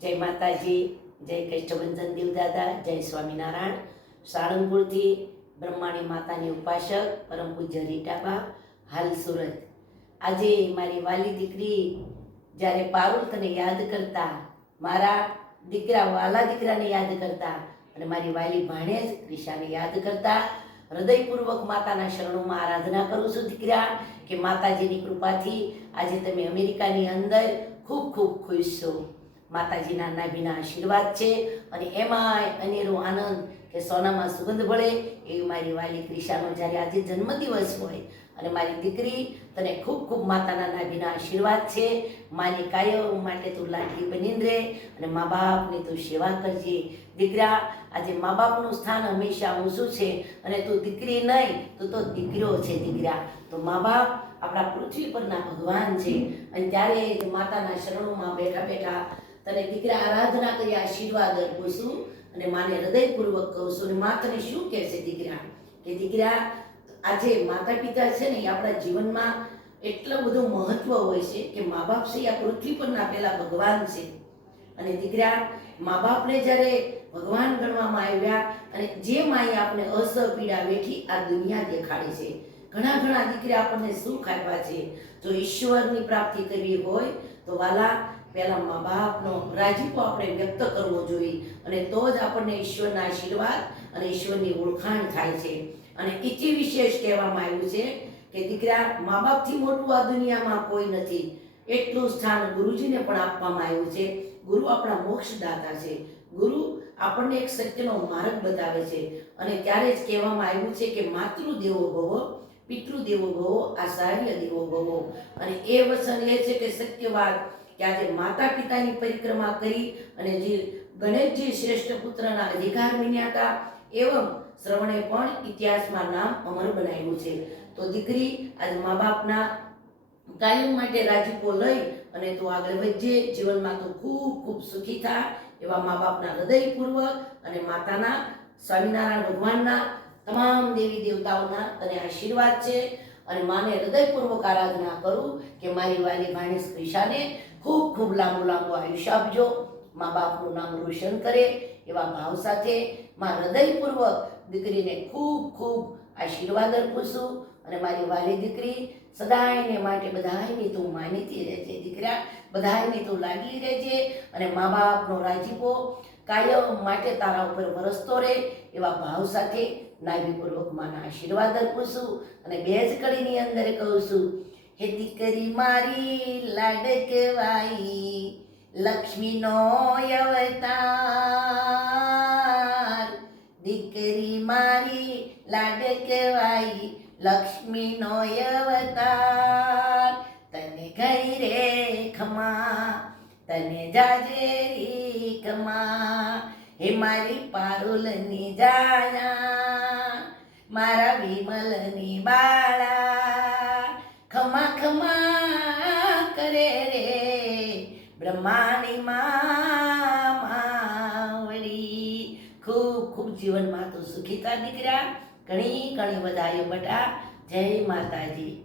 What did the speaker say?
જય માતાજી, જય કષ્ટભંજન દેવદાદા જય સ્વામિનારાયણ. સાળંગપુરથી બ્રહ્માણી માતાની ઉપાસક પરમ પૂજ્ય રીટાબા હાલ સુરત. આજે મારી વાલી દીકરી જ્યારે પારુલ યાદ કરતા, મારા દીકરા, વાલા દીકરાને યાદ કરતા અને મારી વાલી ભાણેજ ક્રિશાને યાદ કરતા, હૃદયપૂર્વક માતાના શરણોમાં આરાધના કરું છું દીકરા, કે માતાજીની કૃપાથી આજે તમે અમેરિકાની અંદર ખૂબ ખૂબ ખુશ છો. માતાજીના નાભીના આશીર્વાદ છે અને એમાંય અનેરો આનંદ કે સોનામાં સુગંધ ભળે એવી મારી વાલી ક્રિશાનો જ્યારે આજે જન્મદિવસ હોય અને મારી દીકરી તને ખૂબ ખૂબ માતાના નાભીના આશીર્વાદ છે માની કાયમ માટે તું લાડલી બની રહે અને મા બાપની તું સેવા કરજે. દીકરા, આજે મા બાપનું સ્થાન હંમેશા ઊંચું છે અને તું દીકરી નહીં, તું તો દીકરો છે દીકરા. તો મા બાપ આપણા પૃથ્વી પરના ભગવાન છે અને ત્યારે માતાના શરણોમાં બેઠા બેઠા તને દીકરા આરાધના કરી આશીર્વાદ આપું છું અને માને હૃદયપૂર્વક કહું છું અને મા તને શું કહેશે દીકરા? કે દીકરા, આજે માતા પિતા છે ને, એ આપણા જીવનમાં એટલું બધું મહત્વ હોય છે કે મા બાપ છે આ પૃથ્વી પરના પેલા ભગવાન છે. અને દીકરા મા બાપને જ્યારે ભગવાન ગણવામાં આવ્યા અને જે માએ આપણે અસ, પીડા, વેઠી આ દુનિયા દેખાડી છે. ઘણા ઘણા દીકરા આપણને સુખ આપ્યા છે. જો ઈશ્વરની પ્રાપ્તિ કરવી હોય તો વાલા પહેલા મા બાપનો રાજીપો આપણે વ્યક્ત કરવો જોઈએ અને તો જ આપણને ઈશ્વરના આશીર્વાદ અને ઈશ્વરની ઓળખાણ થાય છે. અને ઇતિ વિશેષ કહેવામાં આવ્યું છે કે દીકરા, મા બાપથી મોટું આ દુનિયામાં કોઈ નથી. એટલું સ્થાન ગુરુજીને પણ આપવામાં આવ્યું છે. ગુરુ આપણા મોક્ષદાતા છે. ગુરુ આપણને એક સત્યનો માર્ગ બતાવે છે. અને ત્યારે જ કહેવામાં આવ્યું છે કે માતૃદેવો ભવો, પિતૃદેવો ભવો આચાર્ય દેવો ભવો. અને એ વચન એ છે કે સત્ય વાત કે આજે માતા પિતાની પરિક્રમા કરી અને જે ગણેશજી શ્રેષ્ઠ પુત્રના અધિકાર બન્યા હતા, એવમ શ્રવણે પણ ઇતિહાસમાં નામ અમર બનાવ્યું છે. તો દીકરી આજે મા બાપના કાયમ માટે રાજીપો લઈ અને તું આગળ વધજે, જીવનમાં તું ખૂબ ખૂબ સુખી થા એવા મા બાપના હૃદયપૂર્વક અને માતાના, સ્વામિનારાયણ ભગવાનના તમામ દેવી દેવતાઓના તને આશીર્વાદ છે. અને માને હૃદયપૂર્વક આરાધના કરું કે મારી વાલી ભાણેજ ક્રિશાને ખૂબ ખૂબ લાંબુ લાંબુ આયુષ્ય આપજો. મા બાપનું નામ રોશન કરે એવા ભાવ સાથે મા હૃદયપૂર્વક દીકરીને ખૂબ ખૂબ આશીર્વાદ અર્પું અને મારી વાલી દીકરી, સદાયને માટે બધાયની તું માનીતી રહેજે દીકરા, બધાયની તું લાગી રહેજે. અને મા બાપનો રાજીપો કાયમ માટે તારા ઉપર વરસતો રહે એવા ભાવ સાથે નાભીપૂર્વક માના આશીર્વાદ અર્પું છું અને બે જ કડીની અંદર કહું છું હે દીકરી મારી લાડકવાઈ લક્ષ્મીનો અવતાર. દીકરી મારી લાડકવાઈ લક્ષ્મીનો અવતાર. તને ગઈ રે ખમા, તને જાજે કમા હે મારી પારુલની જાયા, મારા વિમલની બાળા. ખમા ખમા કરે રે. બ્રહ્માની માવડી ખૂબ ખૂબ જીવનમાં તું સુખી થા દીકરા. ઘણી ઘણી વધાયો બટા. જય માતાજી.